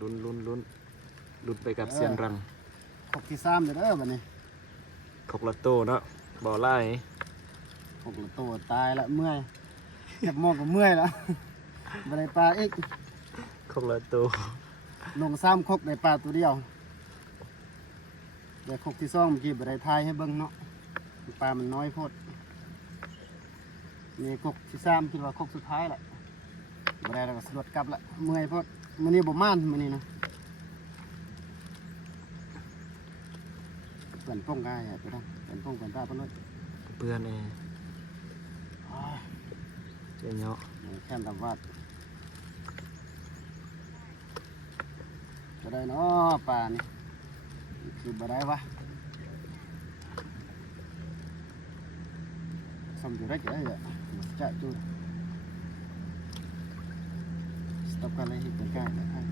ลุ้นไปกับเซียนรังขกที่3เด้อบัดนี้ขกละโตเนาะบ่อไล่ขกละตัวตายละเมื่อยจับมองก็เมื่อยแล้วบ่ได้ปลาอีกขกละโตลง3ขกได้ปลาตัวเดียวแต่ขกที่2เมื่อกี้บ่ได้ทายให้เบิ่งเนาะปลามันน้อยโพดนี่ขกที่3คิดว่าขกสุดท้ายแหละบ่ได้แล้วก็สลดกลับละเมื่อยโพดมื้อนี้บ่ม่านมื้อนี้นะเปลี่ยนป้องกายไปต้องเปลี่ยนป้องกันตาเพิ่นเลยเปื้อนเองเจ้าเนาะแค่นตำวัดจะได้เนาะปลานี่คือบ่ได้วะสมอยู่ได้กี่อ่ะจะจุดสต็อปกันเลยเห็นกันกัน